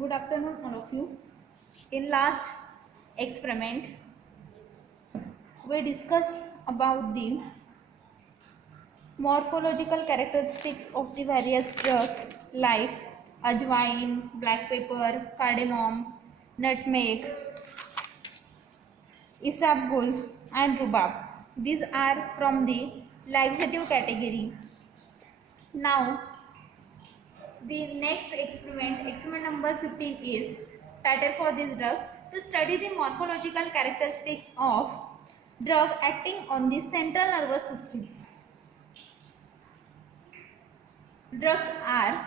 Good afternoon, all of you. In last experiment, we discussed about the morphological characteristics of the various drugs like ajwain, black pepper, cardamom, nutmeg, isabgol, and rhubarb. These are from the laxative category. Now, the next experiment number 15 is title for this drug to study the morphological characteristics of drug acting on the central nervous system. Drugs are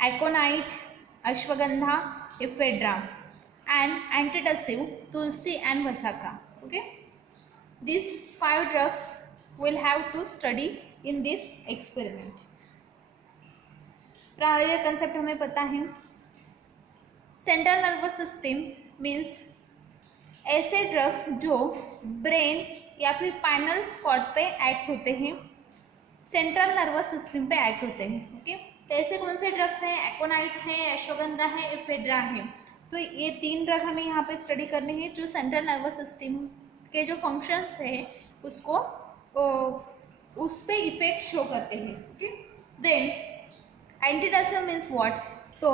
aconite, ashwagandha, ephedra, and antitussive tulsi and vasaka. Okay, these 5 drugs will have to study in this experiment. Primary concept हमें पता है. Central nervous system means ऐसे drugs जो brain या फिर spinal cord पे act होते हैं, सेंट्रल नर्वस सिस्टम पे एक्ट होते हैं. ओके, तो ऐसे कौन से ड्रग्स हैं? एकोनाइट है, अश्वगंधा है, एफेड्रा है. तो ये 3 ड्रग हमें यहाँ पे स्टडी करने हैं जो सेंट्रल नर्वस सिस्टम के जो फंक्शंस है उसको उस पे इफेक्ट शो करते हैं. Okay, then antitussive means what? So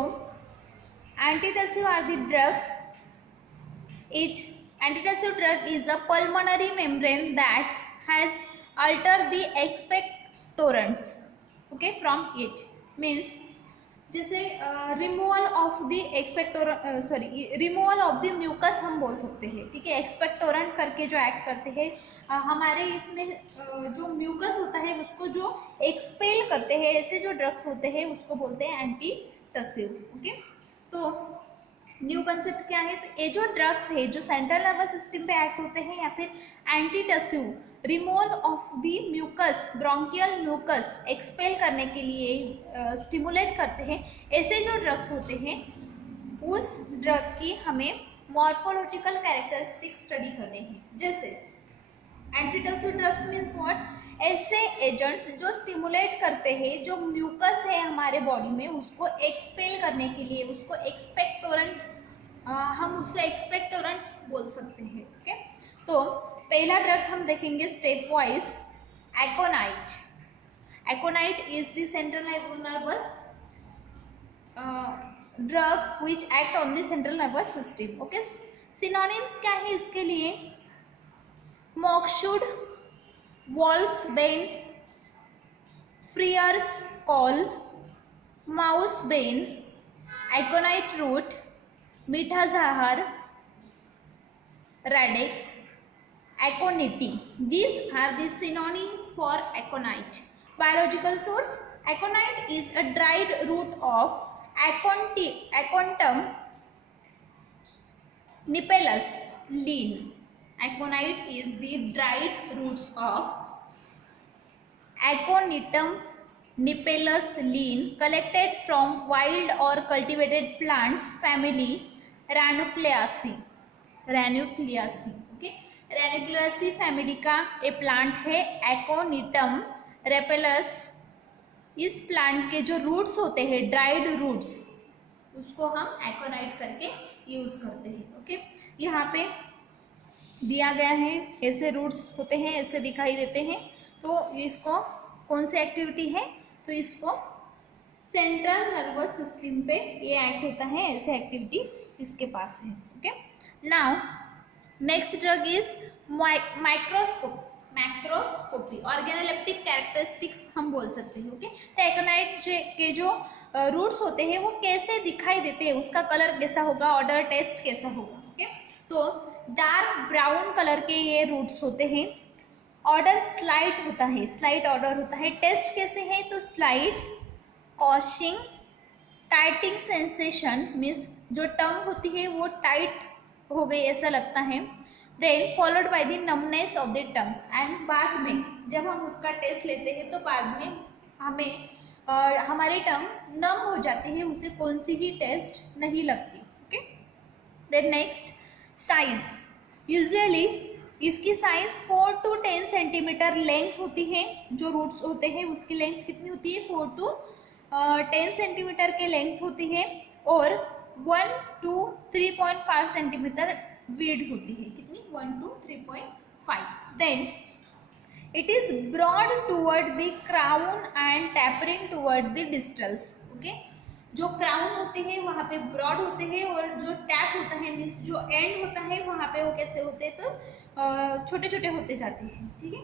antitussive are the drugs. Each antitussive drug is a pulmonary membrane that has altered the expectorants. Okay, from it means जैसे removal of the removal of the mucus हम बोल सकते हैं. ठीक है, expectorant करके जो act करते हैं हमारे इसमें जो म्यूकस होता है उसको जो एक्सपेल करते हैं, ऐसे जो ड्रग्स होते हैं उसको बोलते हैं एंटीटसिव. ओके, तो न्यू कंसेप्ट क्या है? तो ये जो ड्रग्स है जो सेंट्रल नर्वस सिस्टम पे एक्ट होते हैं या फिर antitussive removal of the mucus, bronchial mucus expel करने के लिए स्टिमुलेट करते हैं, ऐसे जो ड्रग्स होते हैं उस ड्रग की हमें मॉर्फोलॉजिकल कैरेक्टरिस्टिक स्टडी करने हैं. जैसे एंटीटसिव ड्रग्स मीन्स व्हाट? ऐसे एजेंट्स जो स्टिमुलेट करते हैं जो म्यूकस है हमारे बॉडी में उसको एक्सपेल करने के लिए, उसको एक्सपेक्टोरेंट, हम उसको एक्सपेक्टोरेंट्स बोल सकते हैं. ओके, तो पहला ड्रग हम देखेंगे stepwise. Aconite. Aconite is the central nervous drug which act on the central nervous system. Okay, synonyms क्या है इसके लिए? Monkshood, wolfsbane, friar's cowl, mouse bane, aconite root, मीठा जहर, radix, aconiti. These are the synonyms for aconite. Biological source: aconite is a dried root of Acontum nipellus lean. Aconite is the dried roots of Aconitum nipellus lean collected from wild or cultivated plants family Ranucleaceae. Ranucleaceae. Okay, Ranucleaceae family का ये plant है Aconitum nipellus. इस plant के जो roots होते हैं, dried roots, उसको हम एकोनाइट करके यूज करते हैं. ओके, यहाँ पे दिया गया है ऐसे रूट्स होते हैं, ऐसे दिखाई देते हैं. तो इसको कौन सी एक्टिविटी है? तो इसको सेंट्रल नर्वस सिस्टम पे ये एक्ट होता है, ऐसे एक्टिविटी इसके पास है. Okay, now next drug is macroscopy. Organoleptic characteristics हम बोल सकते हैं. ओके, तो एकोनाइट के जो रूट्स होते हैं वो कैसे दिखाई देते हैं, उसका कलर कैसा होगा, ऑर्डर टेस्ट कैसा होगा. ओके, तो डार्क ब्राउन कलर के ये रूट्स होते हैं. ऑर्डर स्लाइट होता है, स्लाइट ऑर्डर होता है. टेस्ट कैसे है? तो स्लाइट, कॉशिंग, टाइटिंग सेंसेशन मीन्स जो टंग होती है वो टाइट हो गई ऐसा लगता है. Then followed by the numbness of the tongues. And बाद में जब हम उसका टेस्ट लेते हैं तो बाद में हमें हमारी टंग नम हो जाती है, उसे कौन सी भी टेस्ट नहीं लगती. Okay, then next size. Usually इसकी साइज 4 to 10 सेंटीमीटर लेंथ होती है. जो रूट्स होते हैं उसकी लेंथ कितनी होती है? 4 to 10 सेंटीमीटर के लेंथ होती है. और 1 to 3.5 सेंटीमीटर विड्थ होती है। कितनी? 1 to 3.5। Then it is broad toward the crown and tapering toward the distals. Okay, जो क्राउन होते हैं वहाँ पे ब्रॉड होते हैं और जो टैप होता है मीन्स जो एंड होता है वहाँ पे वो कैसे होते हैं? तो छोटे छोटे होते जाते हैं। ठीक है।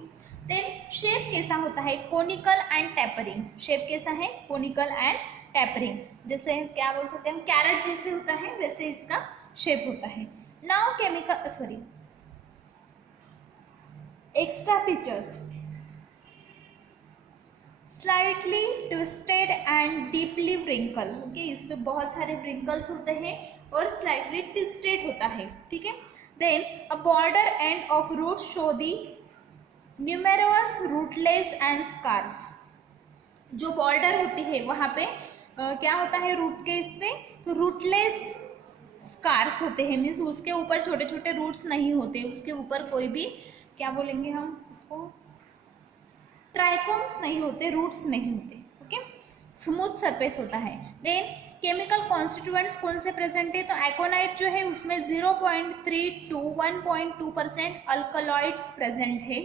देन शेप कैसा होता है? Conical and tapering. शेप कैसा है? Conical and tapering. जैसे क्या बोल सकते हैं? कैरेट जैसे होता है वैसे इसका शेप होता है। Now chemical extra features, slightly twisted and deeply wrinkle. Okay, इसमें बहुत सारे व्रिंकल्स होते हैं और स्लाइटली ट्विस्टेड होता है। ठीक है। Then a border end of root show the numerous rootlets and scars. जो बॉर्डर होती है वहाँ पे क्या होता है रूट के? इस पे तो रूटलेस स्कार्स होते हैं, मीन्स उसके ऊपर छोटे छोटे रूट्स नहीं होते, उसके ऊपर कोई भी क्या बोलेंगे हम उसको? ट्राइकोम्स नहीं होते, रूट्स नहीं होते। ओके, स्मूथ सरफेस होता है। देन केमिकल कॉन्स्टिट्यूएंट्स कौन से प्रेजेंट है? तो एकोनाइट जो है उसमें 0.3 to 1.2% अल्कलॉइड्स प्रेजेंट है,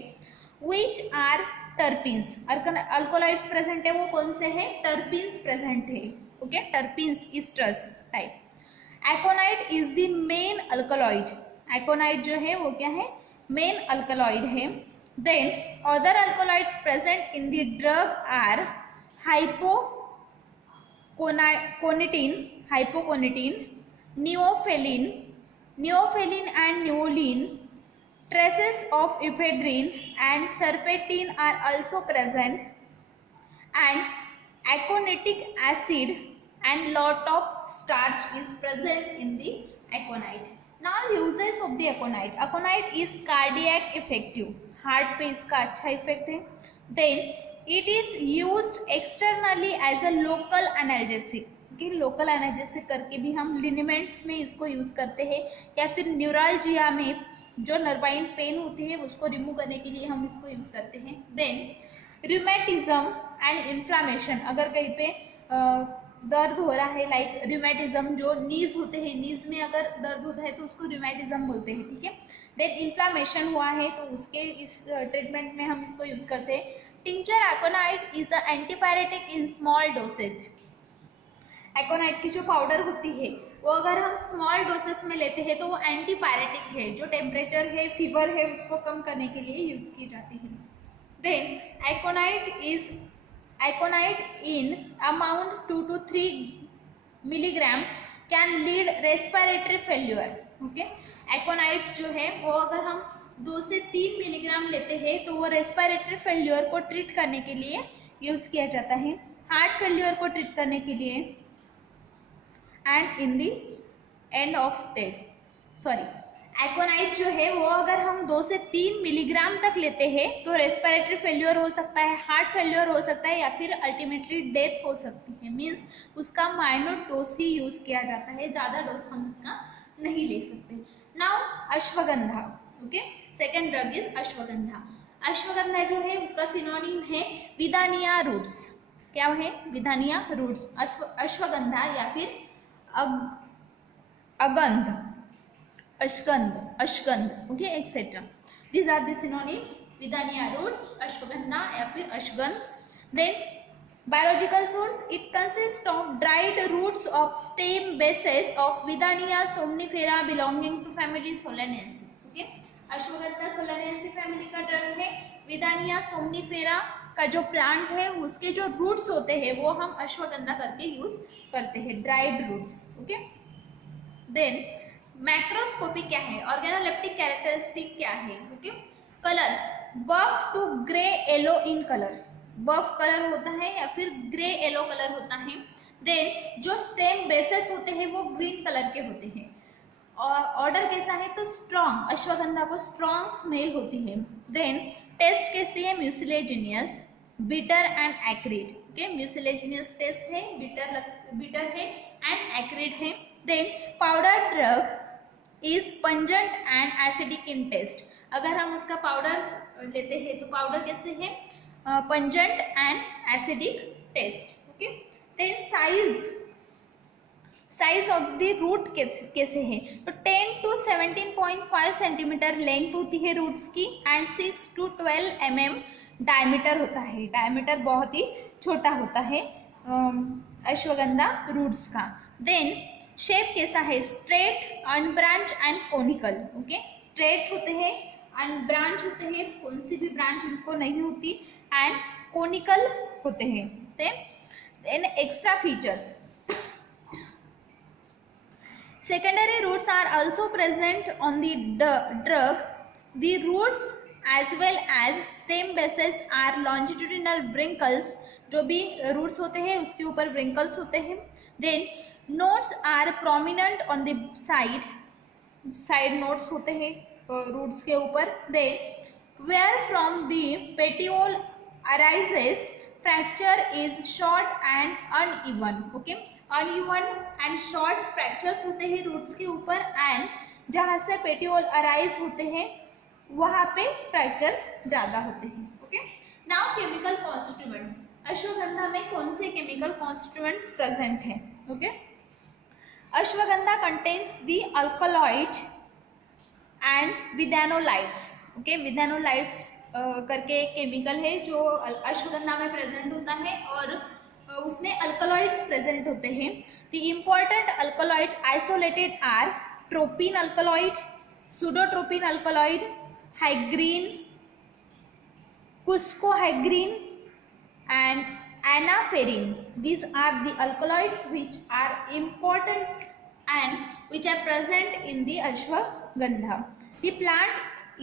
which are terpenes. Alkaloids present है वो कौन से है? टर्पीन्स प्रेजेंट है। Okay, terpenes esters type. Aconite is the main alkaloid. Aconite जो है वो क्या है? मेन अल्कलॉइड है। Then other alkaloids present in the drug are hypoconitine, neophelin and neolin. Traces of ephedrine and serpentine are also present, and aconitic acid and lot of starch is present in the aconite. Now uses of the aconite. Aconite is cardiac effective, heart पे इसका अच्छा effect है। Then it is used externally as a local analgesic. Local analgesic करके भी हम liniments में इसको use करते हैं, या फिर न्यूरालजिया में जो नर्वाइन पेन होती है उसको रिमूव करने के लिए हम इसको यूज करते हैं। देन रूमेटिज्म एंड इन्फ्लामेशन, अगर कहीं पे दर्द हो रहा है, लाइक रूमेटिज्म जो नीज होते हैं, नीज में अगर दर्द होता है तो उसको रूमेटिज्म बोलते हैं। ठीक है। देन इन्फ्लामेशन हुआ है तो उसके इस ट्रीटमेंट में हम इसको यूज करते हैं। Tincture aconite is a antipyretic in small dosage. Aconite की जो पाउडर होती है वो अगर हम स्मॉल डोसेस में लेते हैं तो वो एंटीपायरेटिक है, जो टेम्परेचर है, फीवर है, उसको कम करने के लिए यूज की जाती है। Then aconite in amount 2 to 3 milligram can lead respiratory failure. Okay, aconite जो है वो अगर हम 2 से 3 मिलीग्राम लेते हैं तो वो रेस्पिरेटरी फेल्यूर को ट्रीट करने के लिए यूज किया जाता है, हार्ट फेल्यूर को ट्रीट करने के लिए, and in the end of death. Sorry, aconite जो है वो अगर हम 2 से 3 मिलीग्राम तक लेते हैं तो रेस्पिरेटरी फेल्यूर हो सकता है, हार्ट फेल्यूर हो सकता है, या फिर अल्टीमेटली डेथ हो सकती है। मीन्स उसका माइनर डोज ही यूज किया जाता है, ज़्यादा डोज हम उसका नहीं ले सकते। Now ashwagandha. Okay, second drug is ashwagandha. Ashwagandha जो है उसका सिनोनिम है विदानिया रूट्स। क्या है? विदानिया रूट्स। अश्वगंधा या फिर agandh, asgandh, okay, etcetera. These are the synonyms, withania roots, ashwagandha या फिर asgandh. Then biological source, it consists of dried roots of stem bases of Vidania somnifera belonging to family Solanaceae. Okay, ashwagandha Solanaceae family का drug है। विदानिया somnifera का जो plant है उसके जो roots होते हैं वो हम अश्वगंधा करके यूज करते हैं, dried roots. Okay, then macroscopy क्या है? ऑर्गेनोलेप्टिक कैरेक्टरिस्टिक क्या है? Okay, colour buff to grey yellow in colour, buff colour होता है या फिर ग्रे येलो कलर होता है। देन जो स्टेम बेसेस होते हैं वो ग्रीन कलर के होते हैं। और ऑर्डर कैसा है? तो स्ट्रॉन्ग, अश्वगंधा को स्ट्रॉन्ग स्मेल होती है। देन टेस्ट कैसी है? Mucilaginous, bitter and acrid. Okay, mucilaginous taste है, बिटर है एंड एक्रिड है। Then powder drug is pungent and acidic in taste. अगर हम उसका पाउडर लेते हैं तो पाउडर कैसे है? Pungent and acidic taste. Okay, then size size of the root कैसे है, तो 10 to 17.5 सेंटीमीटर लेंथ होती है रूट्स की एंड 6 to 12 mm डायमीटर होता है। डायमीटर बहुत ही छोटा होता है अश्वगंधा रूट्स का। देन शेप कैसा है, straight, unbranch and conical. Okay, straight होते हैं, अनब्रांच होते हैं, कौन सी भी ब्रांच इनको नहीं होती, एंड कोनिकल होते हैं। Then extra features, secondary roots are also present on the drug. The roots as well as stem bases are longitudinal wrinkles. जो भी roots होते हैं उसके ऊपर wrinkles होते हैं। Then nodes are prominent on the side nodes होते हैं roots के ऊपर। Then where from the petiole arises, fracture is short and uneven. Okay, uneven and short fractures होते हैं रूट्स के ऊपर, एंड जहाँ से पेटियोल अराइज होते हैं वहाँ पे फ्रैक्चर्स ज़्यादा होते हैं। Okay, now chemical constituents, ashwagandha में कौन से केमिकल कॉन्स्टिट्यूएंट्स प्रेजेंट हैं। Okay, ashwagandha contains the alkaloid and withanolides. Okay, withanolides करके एक केमिकल है जो अश्वगंधा में प्रेजेंट होता है और उसमें अल्कलॉइड्स प्रेजेंट होते हैं। The important alkaloids isolated are tropine alkaloid, pseudotropine alkaloid, hygrine, cuscohygrine and anaferine. These are the alkaloids which are important and which are present in the ashwagandha. The plant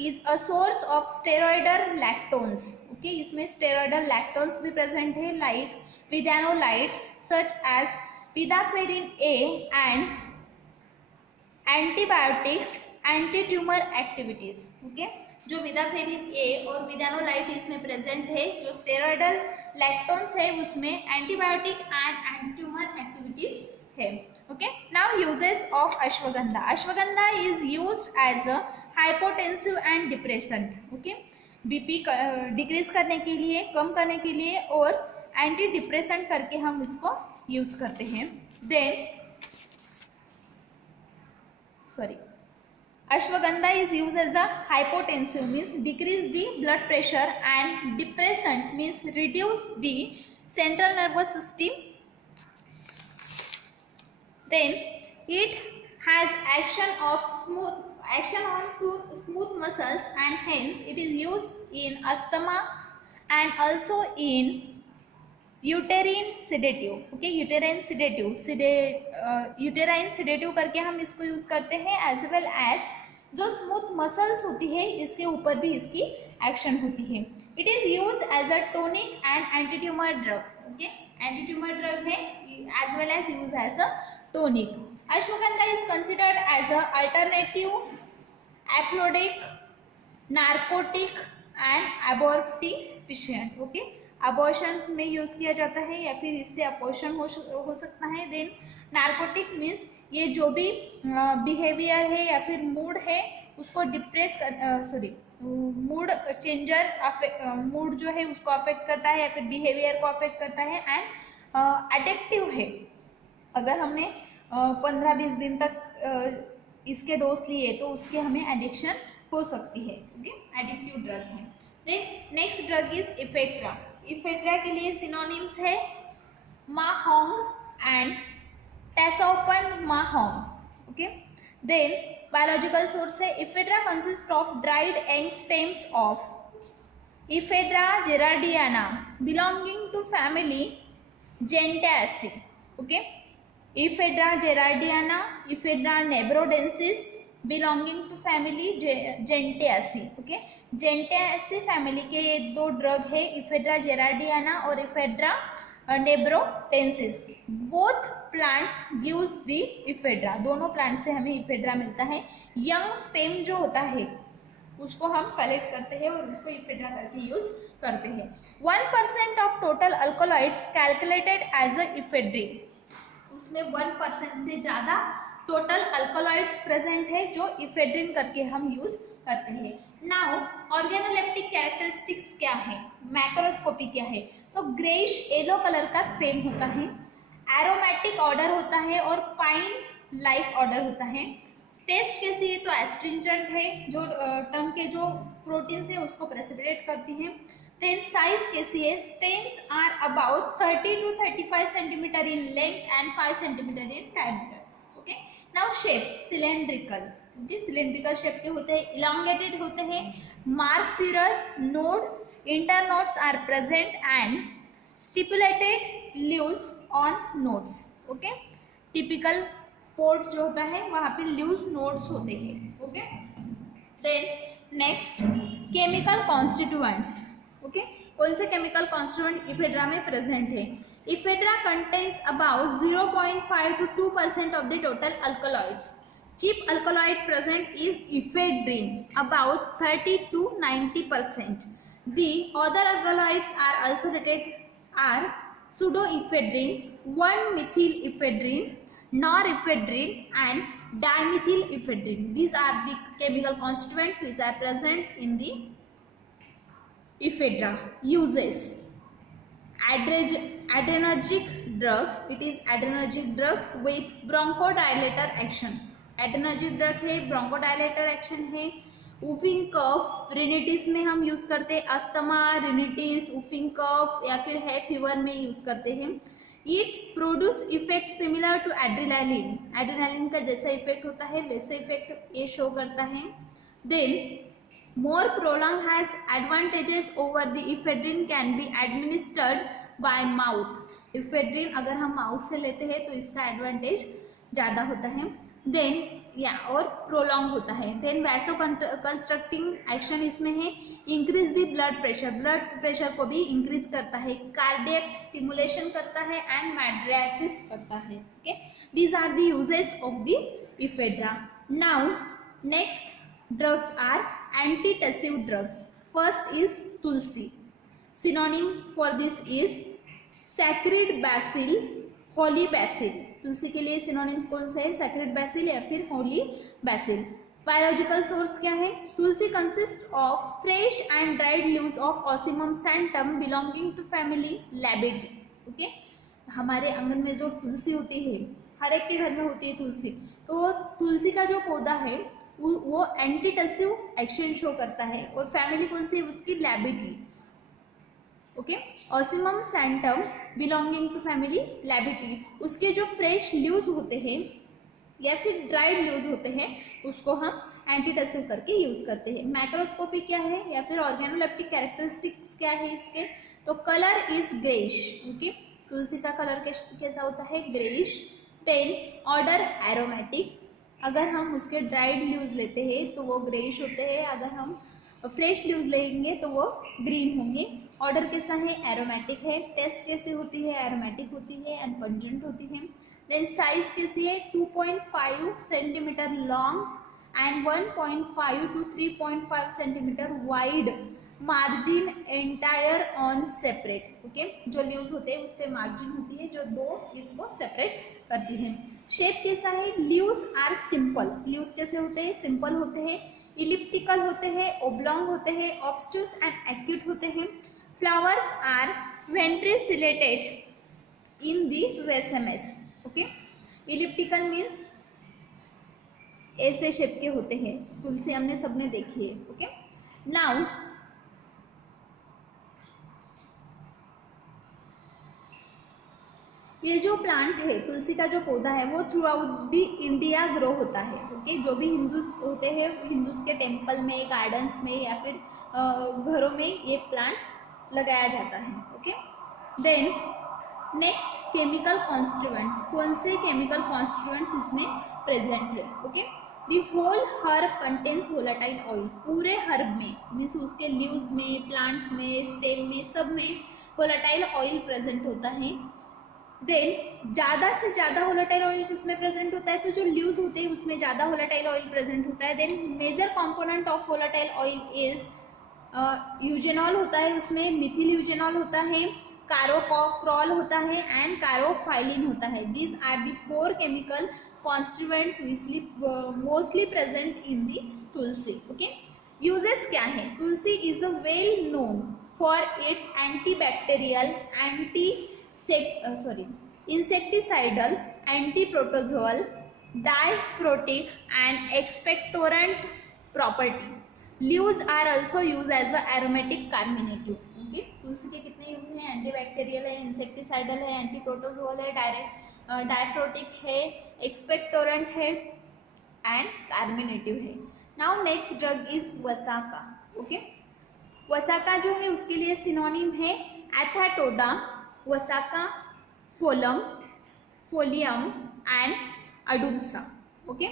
is a source of steroidal lactones. Okay, इसमें steroidal lactones भी present है like विदानोलाइट्स such as vidaferin A and antibiotics, anti-tumor activities. Okay, जो विदाफेरिन ए और विदानोलाइट इसमें present है, जो steroidal lactones है उसमें एंटीबायोटिक एंड एंटी-ट्यूमर एक्टिविटीज है। Okay, now uses of ashwagandha. Ashwagandha is used as a hypotensive and depressant. Okay, BP decrease करने के लिए, कम करने के लिए और एंटी डिप्रेसेंट करके हम इसको यूज करते हैं। Then ashwagandha is use as a hypotensive means decrease the blood pressure and depressant means reduce the central nervous system. Then it has action on smooth muscles and hence it is used in asthma and also in uterine sedative. Okay, uterine sedative करके हम इसको use करते हैं, as well as जो smooth muscles होती है इसके ऊपर भी इसकी एक्शन होती है। It is use as a tonic and anti tumor drug. Okay, anti tumor drug है as well as use as a tonic. Ashwagandha is considered as a alternative aphrodisiac, narcotic and abortifacient. Okay, abortion में use किया जाता है या फिर इससे apportion हो सकता है। देन नार्कोटिक मीन्स ये जो भी बिहेवियर है या फिर मूड है उसको मूड चेंजर, मूड जो है उसको अफेक्ट करता है या फिर बिहेवियर को अफेक्ट करता है, एंड एडिक्टिव है। अगर हमने 15-20 दिन तक इसके डोज लिए तो उसके हमें एडिक्शन हो सकती है। ओके, एडिक्टिव ड्रग है। Then next drug is ephedra. Ephedra के लिए सिनोनिम्स है माहोंग एंड टेसोपन ma huang. Okay, then biological source है ephedra consist of dried and stems of ephedra gerardiana belonging to family gnetaceae. Okay, ephedra gerardiana, ephedra nebrodensis belonging to family gnetaceae. Okay, gnetaceae family के दो drug है, ephedra gerardiana और ephedra nebrodensis. Both plants gives the ephedra, दोनों plant से हमें ephedra मिलता है। Young stem जो होता है उसको हम कलेक्ट करते हैं और उसको इफेड्रा करके यूज करते हैं। 1% of total alkaloids calculated as a ephedrine, उसमें 1% से ज़्यादा टोटल अल्कोलॉइड्स प्रेजेंट है जो इफेड्रिन करके हम यूज करते हैं। नाउ ऑर्गेनोलेप्टिक कैरेक्टरिस्टिक्स क्या है, मैक्रोस्कोपी क्या है, तो ग्रेइश येलो कलर का स्टेम होता है, एरोमेटिक ऑर्डर होता है और पाइन लाइक ऑर्डर होता है। टेस्ट कैसी है तो एस्ट्रिंजेंट है, जो टंग के जो प्रोटीन्स है उसको प्रेसिपिटेट करती है। देन साइज कैसी है, stems are about 30 to 35 centimeter in length and 5 centimeter in diameter. Okay, now shape cylindrical, जी सिलेंड्रिकल शेप के होते हैं, इलांगेटेड होते हैं, marked furrows node internodes are present and stipulated leaves on nodes. Okay, typical part जो होता है वहाँ पे लीव्स नोड्स होते हैं। Okay, then next chemical constituents. Okay, कौन से केमिकल कॉन्स्टिट्यूएंट इफेड्रा में प्रेजेंट है? Ephedra contains about 0.5 to 2% of the total alkaloids. Chief alkaloid present is ephedrine about 30 to 90%. The other alkaloids are also rated are pseudoephedrine, 1-methylephedrine, norepinephrine and dimethylephedrine. These are the chemical constituents which are present in the ephedra. Uses: adrenergic drug, it is adrenergic drug with bronchodilator action. adrenergic drug है, bronchodilator action है। Whooping कफ, रिनिटिस में हम use करते हैं, asthma, रिनिटिस, whooping कफ या फिर है fever में यूज करते हैं। It produce effect similar to adrenaline, adrenaline का जैसा इफेक्ट होता है वैसे इफेक्ट ये शो करता है। Then more prolong has advantages over the ephedrine, can be administered by mouth. Ephedrine अगर हम माउथ से लेते हैं तो इसका एडवांटेज ज़्यादा होता है। देन या और प्रोलॉन्ग होता है। देन वैसो कंस्ट्रक्टिंग एक्शन इसमें है, इंक्रीज द ब्लड प्रेशर को भी इंक्रीज करता है, कार्डियक स्टिमुलेशन करता है एंड मैड्रियासिस करता है। Okay, these are the uses of the ephedra. Now next drugs are antitussive drugs. First is tulsi, synonym for this is sacred basil, holy basil. Tulsi के लिए सिनोनिम्स कौन से है? सैक्रेड बैसिल या फिर होली बैसिल। बायोलॉजिकल सोर्स क्या है? Tulsi consist of fresh and dried leaves of ocimum sanctum belonging to family labiatae. Okay, हमारे आंगन में जो तुलसी होती है, हर एक के घर में होती है तुलसी, तो तुलसी का जो पौधा है वो एंटीटसिव एक्शन शो करता है और फैमिली कौन सी है उसकी? Labiatae. Okay, ocimum sanctum belonging to family labiatae. उसके जो फ्रेश लीव्स होते हैं या फिर ड्राइड लीव्स होते हैं उसको हम एंटीटसिव करके यूज करते हैं। मैक्रोस्कोपी क्या है या फिर ऑर्गेनोलेप्टिक कैरेक्टरिस्टिक्स क्या है इसके? तो कलर इज ग्रेइश। ओके, तुलसी का कलर कैसा होता है? ग्रेइश। देन ऑर्डर एरोमेटिक, अगर हम उसके ड्राइड लीव्स लेते हैं तो वो ग्रेइश होते हैं, अगर हम फ्रेश लीव्स लेंगे तो वो ग्रीन होंगे। ऑर्डर कैसा है? एरोमेटिक है। टेस्ट कैसे होती है? एरोमेटिक होती है एंड पंजेंट होती है। देन साइज कैसी है? 2.5 centimetre long and 1.5 to 3.5 centimetre wide, margin entire on separate. Okay, जो लीव्स होते हैं उस पर मार्जिन होती है जो दो इसको सेपरेट करती है। शेप कैसा है? लीव्स आर सिंपल, लीव्स कैसे होते हैं? सिंपल होते हैं। इलिप्टिकल होते हैं, ओब्लॉन्ग होते हैं, ऑब्स्ट्यूस एंड एक्यूट होते हैं। Flowers are verticillated in the racemes. Okay, elliptical means ऐसे शेप के होते हैं, तुलसी हमने सबने देखी है। ओके, नाउ ये जो प्लांट है, तुलसी का जो पौधा है, वो through out the India grow होता है। ओके, जो भी हिंदूज होते हैं, हिंदूज के टेम्पल में, गार्डन्स में या फिर घरों में ये प्लांट लगाया जाता है। Okay, then next chemical constituents. कौन से केमिकल कॉन्स्टिट्यूएंट्स इसमें प्रेजेंट है? Okay, the whole herb contains volatile oil. पूरे हर्ब में मीन्स उसके लीव्स में, प्लांट्स में, स्टेम में, सब में वोलेटाइल ऑयल प्रेजेंट होता है। देन ज़्यादा से ज़्यादा वोलेटाइल ऑयल किसमें प्रेजेंट होता है? तो जो ल्यूज होते हैं उसमें ज़्यादा वोलेटाइल ऑयल प्रेजेंट होता है। Then major component of volatile oil is eugenol होता है, उसमें मिथिल यूजेनॉल होता है, कारोक्रॉल होता है एंड कारोफाइलिन होता है। These are the 4 chemical constituents mostly present in the tulsi. Okay, uses क्या है? Tulsi is a well known for its antibacterial, insecticidal, anti-protozoal, diaphoretic and expectorant property. Leaves are also used as a aromatic carminative. Okay, tulsi के कितने use हैं? Antibacterial है, insecticidal है, anti protozoal है, डायफ्रोटिक है, expectorant है एंड कार्मिनेटिव है. Now next drug is vasaka. Okay, vasaka जो है उसके लिए सिनोनिम है adhatoda, vasaka, folium, folium and adulsa. Okay,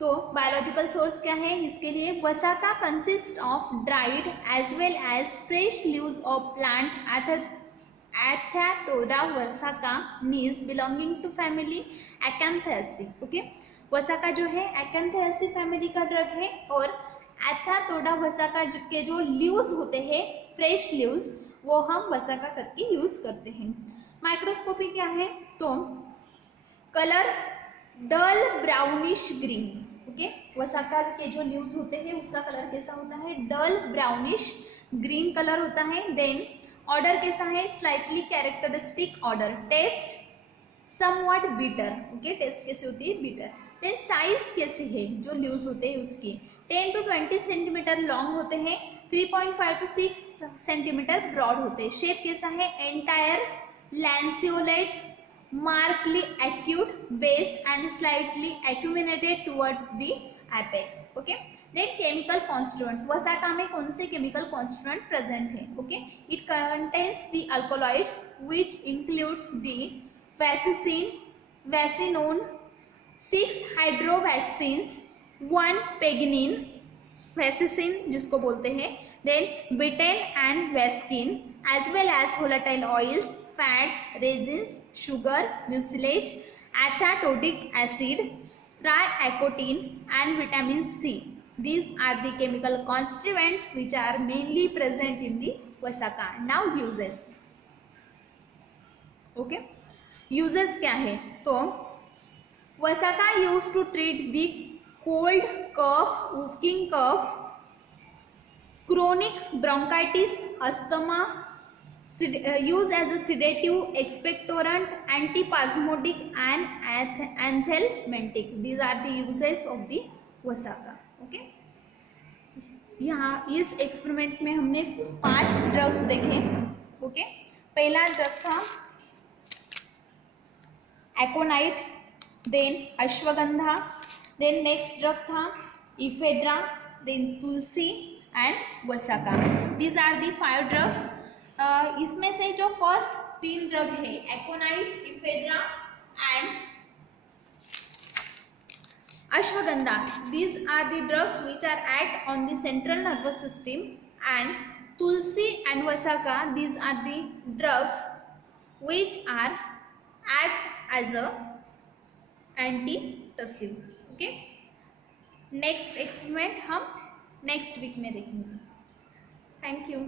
तो बायोलॉजिकल सोर्स क्या है इसके लिए? Vasaka consist of dried as well as fresh leaves of plant adhatoda vasica Nees belonging to family acanthaceae. Okay, vasaka जो है एकांथेसी फैमिली का ड्रग है और एथाटोडा वसाका के जो लीव्स होते हैं, फ्रेश लीव्स, वो हम वसाका करके यूज करते हैं. माइक्रोस्कोपी क्या है? तो कलर डल ब्राउनिश ग्रीन. ओके, वसाका के जो लीव्स होते हैं उसका कलर कैसा होता है? डल ब्राउनिश ग्रीन कलर होता है. देन ऑर्डर कैसा है? Slightly characteristic odour. Taste somewhat bitter. Okay, taste कैसे होती है? बीटर. देन साइज कैसे है? जो लीव्स होते हैं उसकी 10 to 20 सेंटीमीटर लॉन्ग होते हैं, 3.5 to 6 सेंटीमीटर ब्रॉड होते हैं. शेप कैसा है? Entire lanceolate, markedly acute base and slightly acuminated towards the apex. Okay, then chemical constituents. वसाका में कौन से chemical constituent present है? Okay, it contains the alkaloids which includes the vaccine, vacinone, 6 hydrovaccines, 1 peginine, vaccine जिसको बोलते हैं, then betaine and vascine, as well as volatile oils, fats, resins, sugar, mucilage, atheratotic acid, triacotine and vitamin C. These are the chemical constituents which are mainly present in the वसाका. Now uses. Okay, uses क्या है? तो वसाका used to treat the cold, cough, whooping cough, chronic bronchitis, asthma, used as a sedative, expectorant, antispasmodic and anthelmintic. These are the uses of the वसाका. Okay, यहाँ इस experiment में हमने 5 drugs देखे. Okay, पहला drug था aconite, then ashwagandha, then next drug था ephedra, then tulsi and vasaka. These are the 5 drugs. इसमें से जो फर्स्ट 3 ड्रग है aconite, ephedra and ashwagandha, these are the drugs which are act on the central nervous system, and tulsi and vasaka, these are the drugs which are act as a antitussive. Okay, next experiment हम next week में देखेंगे. Thank you.